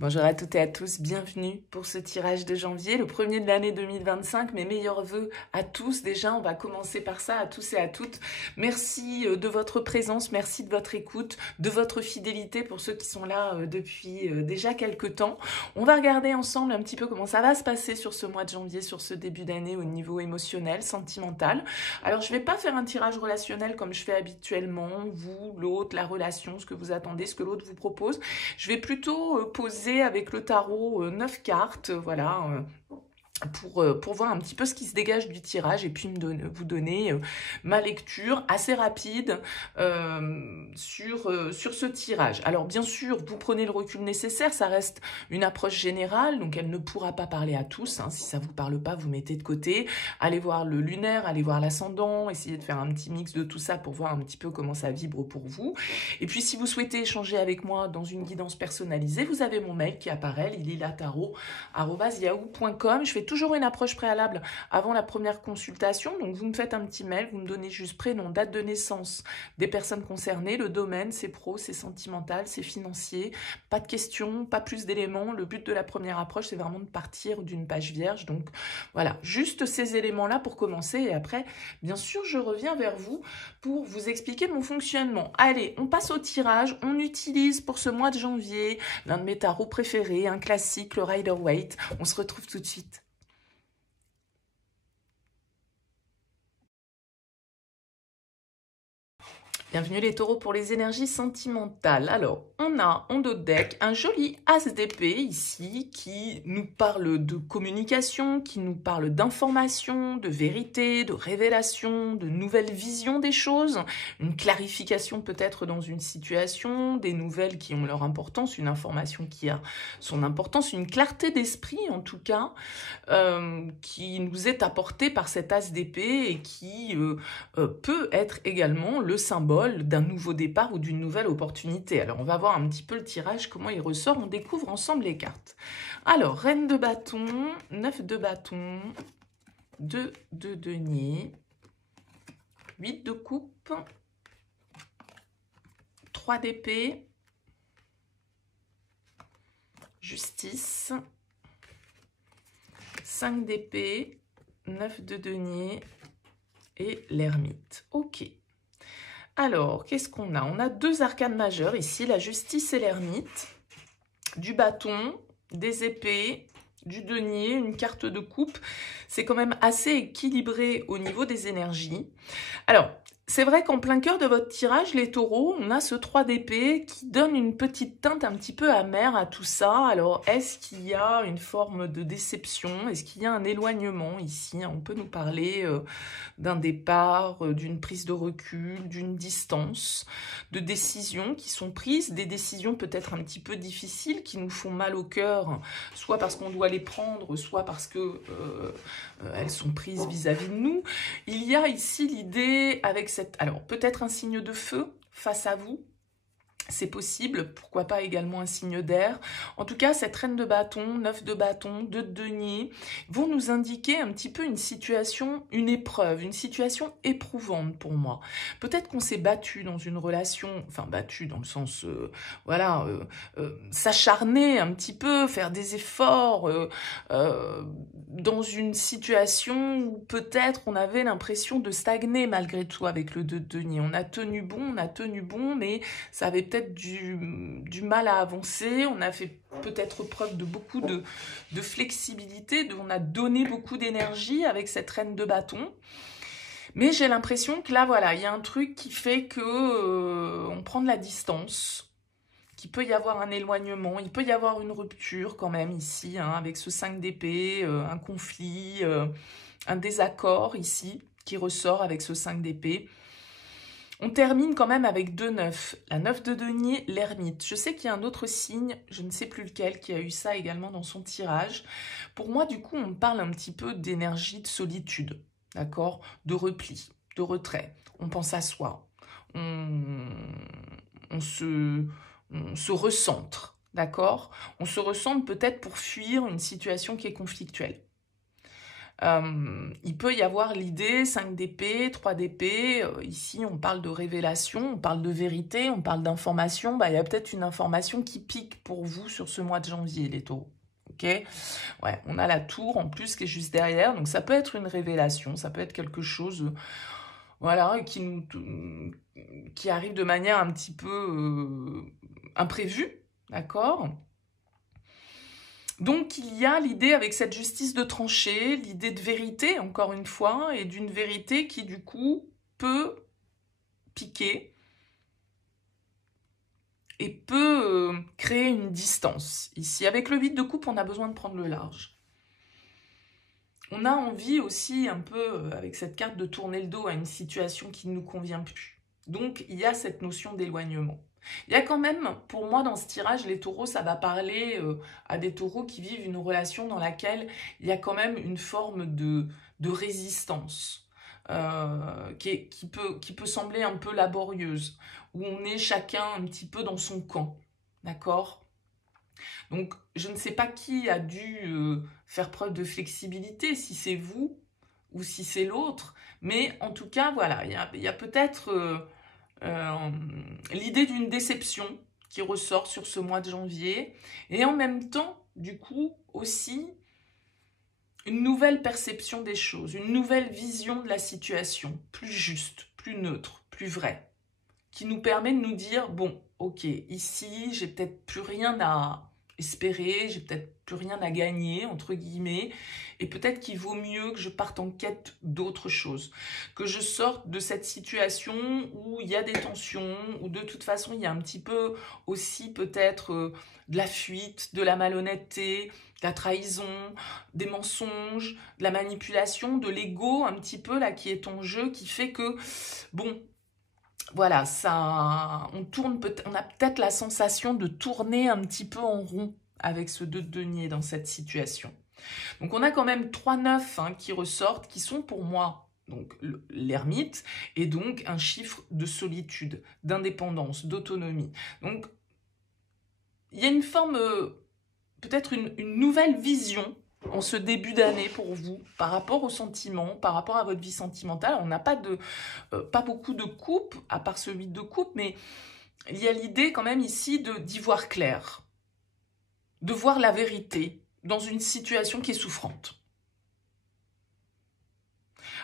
Bonjour à toutes et à tous, bienvenue pour ce tirage de janvier, le premier de l'année 2025. Mes meilleurs vœux à tous. Déjà, on va commencer par ça, à tous et à toutes. Merci de votre présence, merci de votre écoute, de votre fidélité pour ceux qui sont là depuis déjà quelques temps. On va regarder ensemble un petit peu comment ça va se passer sur ce mois de janvier, sur ce début d'année au niveau émotionnel, sentimental. Alors, je ne vais pas faire un tirage relationnel comme je fais habituellement, vous, l'autre, la relation, ce que vous attendez, ce que l'autre vous propose. Je vais plutôt poser avec le tarot 9 cartes, voilà, pour voir un petit peu ce qui se dégage du tirage et puis vous donner ma lecture assez rapide sur ce tirage. Alors bien sûr, vous prenez le recul nécessaire, ça reste une approche générale, donc elle ne pourra pas parler à tous. Si ça ne vous parle pas, vous mettez de côté. Allez voir le lunaire, allez voir l'ascendant, essayez de faire un petit mix de tout ça pour voir un petit peu comment ça vibre pour vous. Et puis si vous souhaitez échanger avec moi dans une guidance personnalisée, vous avez mon mail qui apparaît, lililataro@yahoo.com. Je fais toujours une approche préalable avant la première consultation, donc vous me faites un petit mail, vous me donnez juste prénom, date de naissance des personnes concernées, le domaine, c'est pro, c'est sentimental, c'est financier, pas de questions, pas plus d'éléments. Le but de la première approche, c'est vraiment de partir d'une page vierge, donc voilà, juste ces éléments-là pour commencer, et après, bien sûr, je reviens vers vous pour vous expliquer mon fonctionnement. Allez, on passe au tirage, on utilise pour ce mois de janvier l'un de mes tarots préférés, un classique, le Rider-Waite. On se retrouve tout de suite. Bienvenue les taureaux pour les énergies sentimentales. Alors, on a en dos de deck un joli as d'épée ici qui nous parle de communication, qui nous parle d'information, de vérité, de révélation, de nouvelles visions des choses, une clarification peut-être dans une situation, des nouvelles qui ont leur importance, une information qui a son importance, une clarté d'esprit en tout cas, qui nous est apportée par cet as d'épée et qui peut être également le symbole d'un nouveau départ ou d'une nouvelle opportunité. Alors, on va voir un petit peu le tirage, comment il ressort. On découvre ensemble les cartes. Alors, reine de bâton, 9 de bâton, 2 de denier, 8 de coupe, 3 d'épée, justice, 5 d'épée, 9 de denier et l'ermite. Ok. Alors, qu'est-ce qu'on a? On a deux arcanes majeures ici, la justice et l'ermite, du bâton, des épées, du denier, une carte de coupe. C'est quand même assez équilibré au niveau des énergies. Alors, c'est vrai qu'en plein cœur de votre tirage, les taureaux, on a ce 3 d'épée qui donne une petite teinte un petit peu amère à tout ça. Alors, est-ce qu'il y a une forme de déception? Est-ce qu'il y a un éloignement ici? On peut nous parler d'un départ, d'une prise de recul, d'une distance, de décisions qui sont prises, des décisions peut-être un petit peu difficiles qui nous font mal au cœur, soit parce qu'on doit les prendre, soit parce que elles sont prises vis-à-vis de nous. Il y a ici l'idée avec cette... Alors, peut-être un signe de feu face à vous, c'est possible, pourquoi pas également un signe d'air. En tout cas, cette reine de bâton, 9 de bâton, 2 de denier, vont nous indiquer un petit peu une situation, une épreuve, une situation éprouvante pour moi. Peut-être qu'on s'est battu dans une relation, enfin battu dans le sens, voilà, s'acharner un petit peu, faire des efforts dans une situation où peut-être on avait l'impression de stagner malgré tout avec le 2 de denier. On a tenu bon, mais ça avait peut-être du mal à avancer, on a fait peut-être preuve de beaucoup de flexibilité, on a donné beaucoup d'énergie avec cette reine de bâton. Mais j'ai l'impression que là, voilà, il y a un truc qui fait que on prend de la distance, qu'il peut y avoir un éloignement, il peut y avoir une rupture quand même ici, avec ce 5 d'épée, un conflit, un désaccord ici, qui ressort avec ce 5 d'épée. On termine quand même avec 2-9, la 9 de denier, l'ermite. Je sais qu'il y a un autre signe, je ne sais plus lequel, qui a eu ça également dans son tirage. Pour moi, du coup, on parle un petit peu d'énergie de solitude, d'accord? De repli, de retrait. On pense à soi, on se recentre, d'accord? On se recentre peut-être pour fuir une situation qui est conflictuelle. Il peut y avoir l'idée 5 d'épée, 3 d'épée. Ici, on parle de révélation, on parle de vérité, on parle d'information. Bah, il y a peut-être une information qui pique pour vous sur ce mois de janvier, les taureaux. Ok, ouais, on a la tour en plus qui est juste derrière. Donc, ça peut être une révélation, ça peut être quelque chose, voilà, qui arrive de manière un petit peu imprévue. D'accord ? Donc, il y a l'idée avec cette justice de trancher, l'idée de vérité, encore une fois, et d'une vérité qui, du coup, peut piquer et peut créer une distance. Ici, avec le 8 de coupe, on a besoin de prendre le large. On a envie aussi, un peu, avec cette carte, de tourner le dos à une situation qui ne nous convient plus. Donc, il y a cette notion d'éloignement. Il y a quand même, pour moi, dans ce tirage, les taureaux, ça va parler à des taureaux qui vivent une relation dans laquelle il y a quand même une forme de résistance qui peut sembler un peu laborieuse, où on est chacun un petit peu dans son camp, d'accord ? Donc, je ne sais pas qui a dû faire preuve de flexibilité, si c'est vous ou si c'est l'autre, mais en tout cas, voilà, il y a peut-être... l'idée d'une déception qui ressort sur ce mois de janvier, et en même temps, du coup, aussi une nouvelle perception des choses, une nouvelle vision de la situation, plus juste, plus neutre, plus vraie, qui nous permet de nous dire, bon, ok, ici, j'ai peut-être plus rien à espérer, j'ai peut-être plus rien à gagner, entre guillemets, et peut-être qu'il vaut mieux que je parte en quête d'autre chose, que je sorte de cette situation où il y a des tensions, où de toute façon il y a un petit peu aussi peut-être de la fuite, de la malhonnêteté, de la trahison, des mensonges, de la manipulation, de l'ego un petit peu là qui est en jeu, qui fait que, bon, voilà, ça, on a peut-être la sensation de tourner un petit peu en rond avec ce 2 de denier dans cette situation. Donc on a quand même 3 9 qui ressortent, qui sont pour moi donc l'ermite, et donc un chiffre de solitude, d'indépendance, d'autonomie. Donc il y a une forme, peut-être une nouvelle vision en ce début d'année pour vous, par rapport aux sentiments, par rapport à votre vie sentimentale. On n'a pas beaucoup de coupes, à part ce 8 de coupe, mais il y a l'idée quand même ici d'y voir clair, de voir la vérité dans une situation qui est souffrante.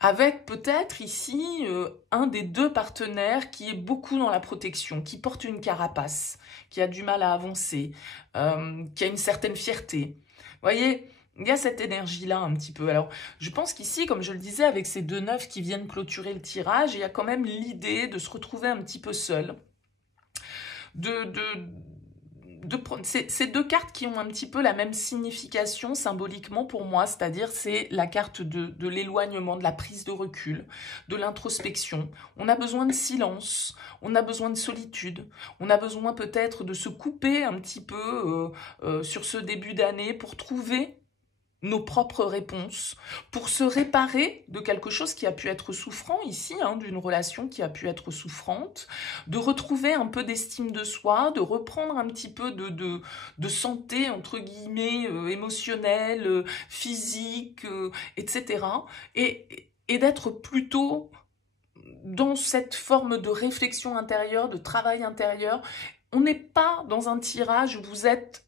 Avec peut-être ici un des deux partenaires qui est beaucoup dans la protection, qui porte une carapace, qui a du mal à avancer, qui a une certaine fierté. Vous voyez, il y a cette énergie-là un petit peu. Alors, je pense qu'ici, comme je le disais, avec ces 2 9 qui viennent clôturer le tirage, il y a quand même l'idée de se retrouver un petit peu seul, de prendre ces 2 cartes qui ont un petit peu la même signification symboliquement pour moi, c'est-à-dire c'est la carte de l'éloignement, de la prise de recul, de l'introspection. On a besoin de silence, on a besoin de solitude, on a besoin peut-être de se couper un petit peu sur ce début d'année pour trouver nos propres réponses, pour se réparer de quelque chose qui a pu être souffrant ici, d'une relation qui a pu être souffrante, de retrouver un peu d'estime de soi, de reprendre un petit peu de santé, entre guillemets, émotionnelle, physique, etc. Et d'être plutôt dans cette forme de réflexion intérieure, de travail intérieur. On n'est pas dans un tirage où vous êtes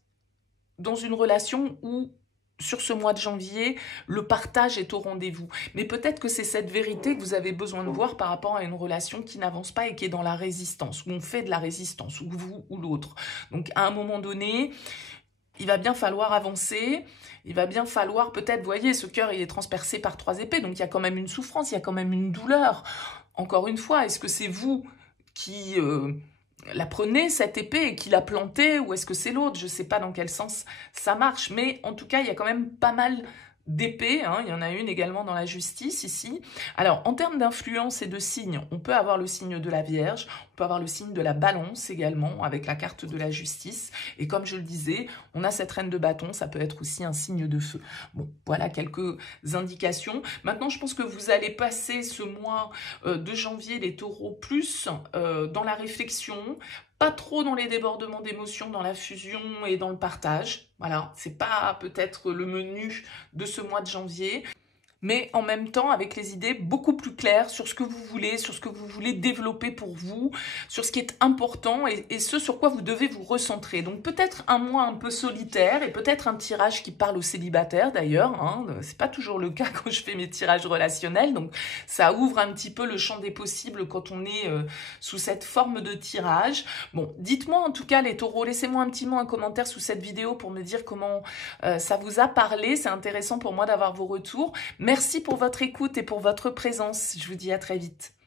dans une relation où sur ce mois de janvier, le partage est au rendez-vous. Mais peut-être que c'est cette vérité que vous avez besoin de voir par rapport à une relation qui n'avance pas et qui est dans la résistance, où on fait de la résistance, ou vous ou l'autre. Donc à un moment donné, il va bien falloir avancer, il va bien falloir peut-être, vous voyez, ce cœur il est transpercé par 3 épées, donc il y a quand même une souffrance, il y a quand même une douleur. Encore une fois, est-ce que c'est vous qui... la prenez, cette épée, et qui la plantez, ou est-ce que c'est l'autre? Je ne sais pas dans quel sens ça marche, mais en tout cas, il y a quand même pas mal d'épées, il y en a une également dans la justice ici. Alors, en termes d'influence et de signes, on peut avoir le signe de la Vierge, on peut avoir le signe de la Balance également, avec la carte de la justice, et comme je le disais, on a cette reine de bâton, ça peut être aussi un signe de feu. Bon, voilà quelques indications. Maintenant, je pense que vous allez passer ce mois de janvier, les taureaux, plus dans la réflexion, pas trop dans les débordements d'émotions, dans la fusion et dans le partage. Voilà, c'est pas peut-être le menu de ce mois de janvier. mais en même temps avec les idées beaucoup plus claires sur ce que vous voulez, sur ce que vous voulez développer pour vous, sur ce qui est important et ce sur quoi vous devez vous recentrer. Donc peut-être un mois un peu solitaire et peut-être un tirage qui parle aux célibataires d'ailleurs, hein. C'est pas toujours le cas quand je fais mes tirages relationnels, donc ça ouvre un petit peu le champ des possibles quand on est sous cette forme de tirage. Bon, dites-moi en tout cas les taureaux, laissez-moi un petit mot, un commentaire sous cette vidéo pour me dire comment ça vous a parlé, c'est intéressant pour moi d'avoir vos retours. Merci pour votre écoute et pour votre présence. Je vous dis à très vite.